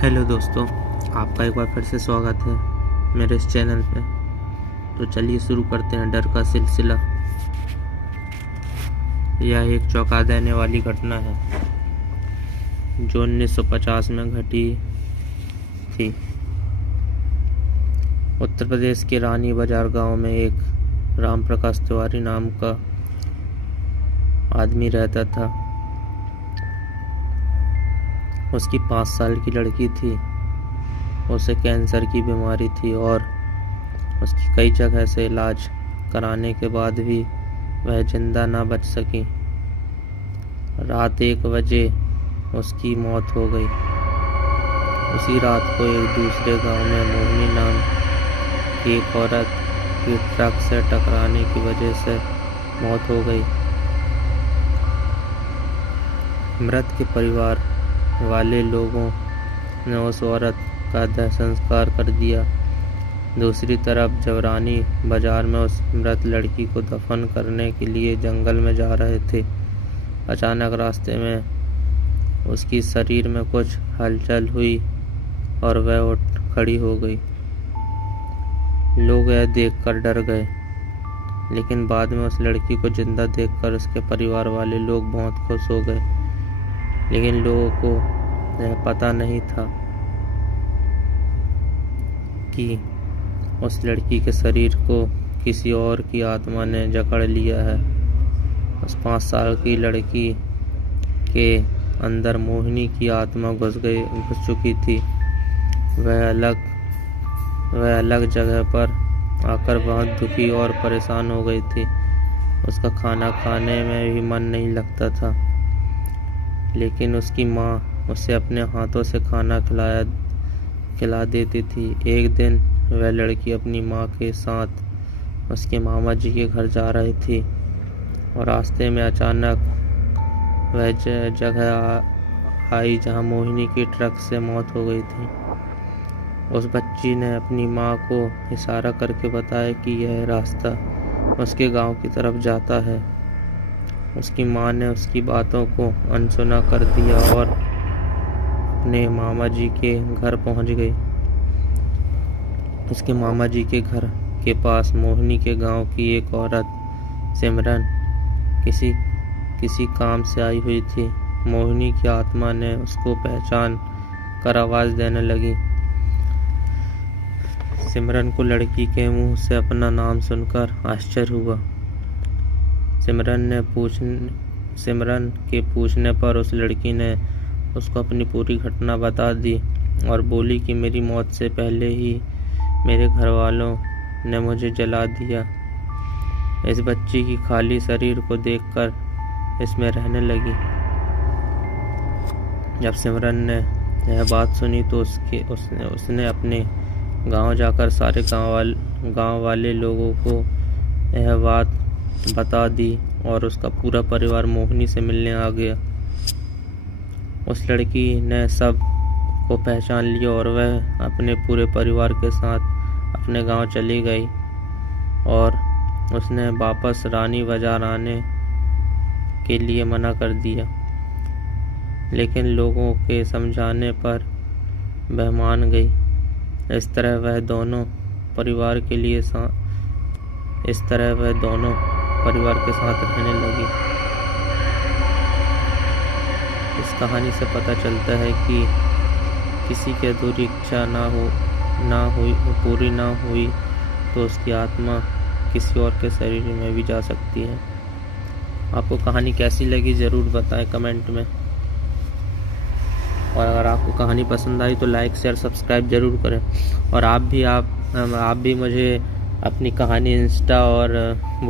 Hello दोस्तों, आपका एक बार फिर से स्वागत है मेरे इस चैनल पे। तो चलिए शुरू करते हैं डर का सिलसिला। यह एक चौंका देने वाली घटना है जो 1950 में घटी थी। उत्तर प्रदेश के रानी बाजार गांव में एक राम प्रकाश तिवारी नाम का आदमी रहता था। उसकी 5 साल की लड़की थी। उसे कैंसर की बीमारी थी और उसकी कई जगह से इलाज कराने के बाद भी वह जिंदा ना बच सकी। रात 1 बजे उसकी मौत हो गई। उसी रात को एक दूसरे गांव में मोहिनी नाम की एक औरत की ट्रक से टकराने की वजह से मौत हो गई। मृत के परिवार वाले लोगों ने उस औरत का दाह संस्कार कर दिया। दूसरी तरफ जब रानी बाजार में उस मृत लड़की को दफन करने के लिए जंगल में जा रहे थे, अचानक रास्ते में उसकी शरीर में कुछ हलचल हुई और वह उठ खड़ी हो गई। लोग यह देखकर डर गए, लेकिन बाद में उस लड़की को जिंदा देखकर उसके परिवार वाले लोग बहुत खुश हो गए। लेकिन लोगों को यह पता नहीं था कि उस लड़की के शरीर को किसी और की आत्मा ने जकड़ लिया है। उस 5 साल की लड़की के अंदर मोहिनी की आत्मा घुस चुकी थी। वह अलग जगह पर आकर बहुत दुखी और परेशान हो गई थी। उसका खाना खाने में भी मन नहीं लगता था, लेकिन उसकी माँ उसे अपने हाथों से खाना खिला देती थी। एक दिन वह लड़की अपनी माँ के साथ उसके मामा जी के घर जा रही थी और रास्ते में अचानक वह जगह आई जहाँ मोहिनी की ट्रक से मौत हो गई थी। उस बच्ची ने अपनी माँ को इशारा करके बताया कि यह रास्ता उसके गांव की तरफ जाता है। उसकी माँ ने उसकी बातों को अनसुना कर दिया और अपने मामा जी के घर पहुंच गई। उसके मामा जी के घर के पास मोहिनी के गांव की एक औरत सिमरन किसी काम से आई हुई थी। मोहिनी की आत्मा ने उसको पहचान कर आवाज देने लगी। सिमरन को लड़की के मुंह से अपना नाम सुनकर आश्चर्य हुआ। सिमरन के पूछने पर उस लड़की ने उसको अपनी पूरी घटना बता दी और बोली कि मेरी मौत से पहले ही मेरे घर वालों ने मुझे जला दिया। इस बच्ची की खाली शरीर को देखकर इसमें रहने लगी। जब सिमरन ने यह बात सुनी तो उसने अपने गांव जाकर सारे गांव वाले लोगों को यह बात बता दी और उसका पूरा परिवार मोहिनी से मिलने आ गया। उस लड़की ने सब को पहचान लिया और वह अपने पूरे परिवार के साथ अपने गांव चली गई और उसने वापस रानी बाजार आने के लिए मना कर दिया। लेकिन लोगों के समझाने पर वह मान गई। इस तरह वह दोनों परिवार के साथ रहने लगी। इस कहानी से पता चलता है कि किसी की अधूरी इच्छा पूरी ना हुई तो उसकी आत्मा किसी और के शरीर में भी जा सकती है। आपको कहानी कैसी लगी ज़रूर बताएं कमेंट में। और अगर आपको कहानी पसंद आई तो लाइक शेयर सब्सक्राइब जरूर करें। और आप भी मुझे अपनी कहानी इंस्टा और